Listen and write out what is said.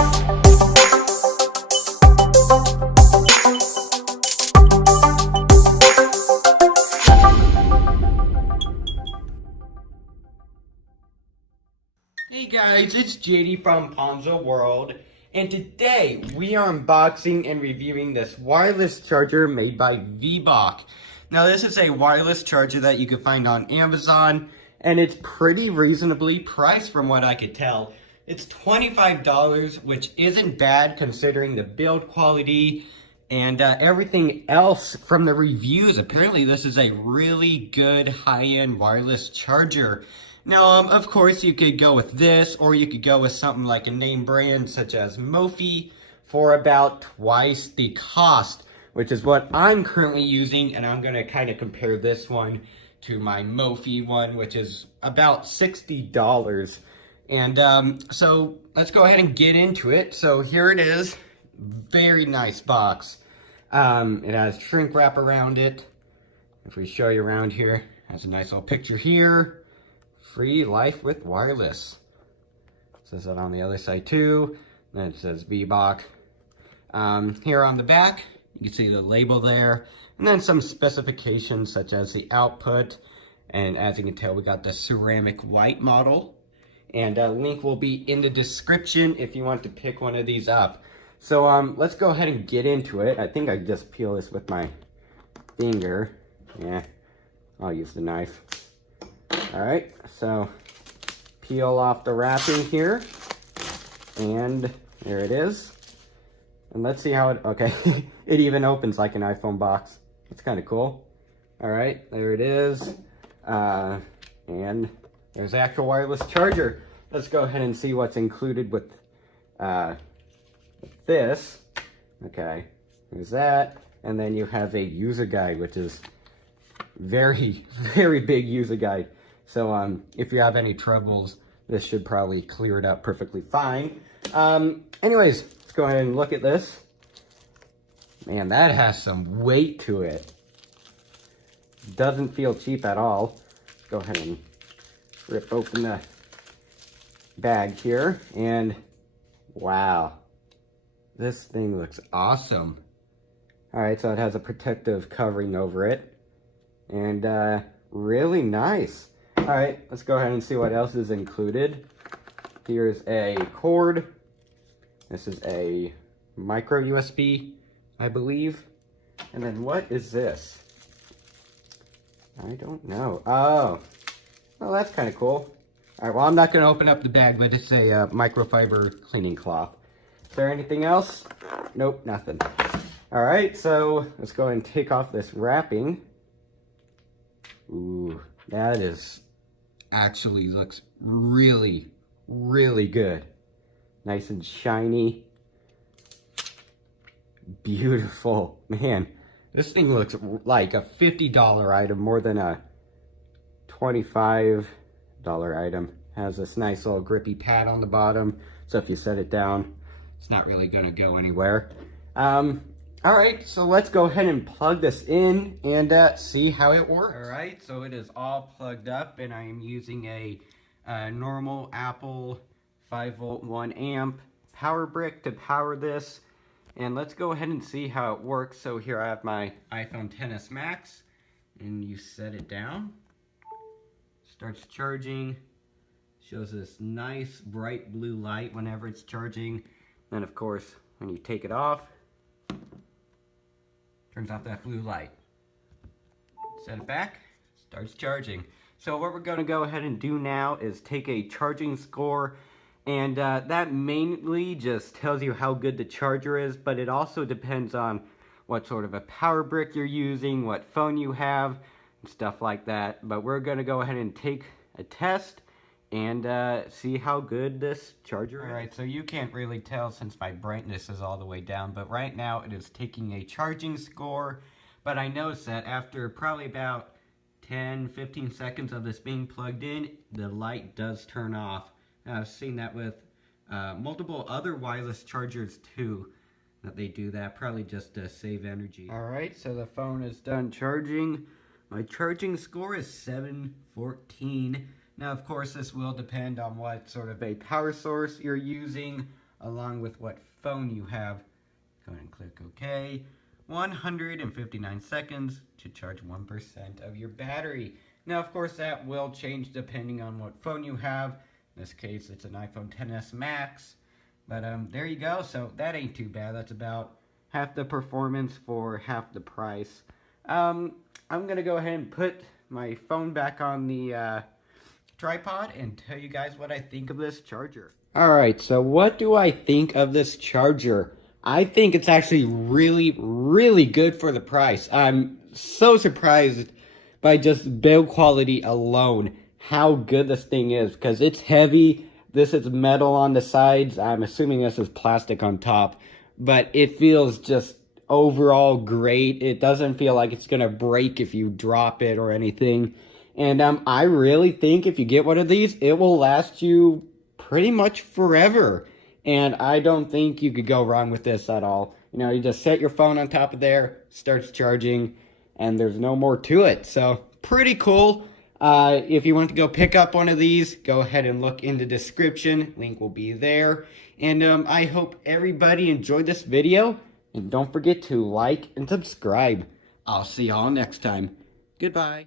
Hey guys, it's JD from Ponzo World, and today we are unboxing and reviewing this wireless charger made by Vebach. Now this is a wireless charger that you can find on Amazon, and it's pretty reasonably priced from what I could tell. It's $25, which isn't bad considering the build quality and everything else from the reviews. Apparently this is a really good high-end wireless charger. Now, of course, you could go with this, or you could go with something like a name brand such as Mophie for about twice the cost, which is what I'm currently using, and I'm going to kind of compare this one to my Mophie one, which is about $60. And so let's go ahead and get into it. So here it is. Very nice box. It has shrink wrap around it. If we show you around here, it has a nice little picture here. Free life with wireless. It says that on the other side too. Then it says Vebach. Here on the back, you can see the label there. And then some specifications such as the output. And as you can tell, we got the ceramic white model. And a link will be in the description if you want to pick one of these up. So let's go ahead and get into it. I think I just peel this with my finger. Yeah, I'll use the knife. Alright, so peel off the wrapping here, and there it is. And let's see how it, okay, it even opens like an iPhone box. That's kind of cool. Alright, there it is. And there's the actual wireless charger. Let's go ahead and see what's included with this. Okay, there's that. And then you have a user guide, which is very, very big user guide. So if you have any troubles, this should probably clear it up perfectly fine. Anyways, let's go ahead and look at this. Man, that has some weight to it. Doesn't feel cheap at all. Go ahead and rip open the bag here. And wow, this thing looks awesome. All right, so it has a protective covering over it. And really nice. All right, let's go ahead and see what else is included. Here's a cord. This is a micro USB, I believe. And then what is this? I don't know. Oh, well, that's kind of cool. All right, well, I'm not going to open up the bag, but it's a microfiber cleaning cloth. Is there anything else? Nope, nothing. All right, so let's go ahead and take off this wrapping. Ooh, that is actually looks really, really good. Nice and shiny. Beautiful. Man, this thing looks like a $50 item more than a $25 item. Has this nice little grippy pad on the bottom, so if you set it down, it's not really going to go anywhere. All right, so let's go ahead and plug this in and see how it works. All right, so it is all plugged up, and I am using a normal Apple 5-volt 1 amp power brick to power this. And let's go ahead and see how it works. So here I have my iPhone XS Max, and you set it down. Starts charging. Shows this nice bright blue light whenever it's charging. Then of course, when you take it off, turns off that blue light. Set it back, starts charging. So what we're gonna go ahead and do now is take a charging score, and that mainly just tells you how good the charger is, but it also depends on what sort of a power brick you're using, what phone you have, and stuff like that. But we're gonna go ahead and take a test and see how good this charger is. Alright, so you can't really tell since my brightness is all the way down, but right now it is taking a charging score. But I noticed that after probably about 10-15 seconds of this being plugged in, the light does turn off. And I've seen that with multiple other wireless chargers too, that they do that, probably just to save energy. Alright, so the phone is done charging. My charging score is 714. Now, of course, this will depend on what sort of a power source you're using, along with what phone you have. Go ahead and click OK. 159 seconds to charge 1% of your battery. Now, of course, that will change depending on what phone you have. In this case, it's an iPhone XS Max. But there you go. So that ain't too bad. That's about half the performance for half the price. I'm going to go ahead and put my phone back on the tripod and tell you guys what I think of this charger. Alright, so what do I think of this charger? I think it's actually really, really good for the price. I'm so surprised by just build quality alone, how good this thing is, because it's heavy. This is metal on the sides. I'm assuming this is plastic on top, but it feels just overall great. It doesn't feel like it's gonna break if you drop it or anything. And I really think if you get one of these, it will last you pretty much forever. And I don't think you could go wrong with this at all. You know, you just set your phone on top of there, starts charging, and there's no more to it. So pretty cool. If you want to go pick up one of these, go ahead and look in the description. Link will be there. And I hope everybody enjoyed this video. And don't forget to like and subscribe. I'll see y'all next time. Goodbye.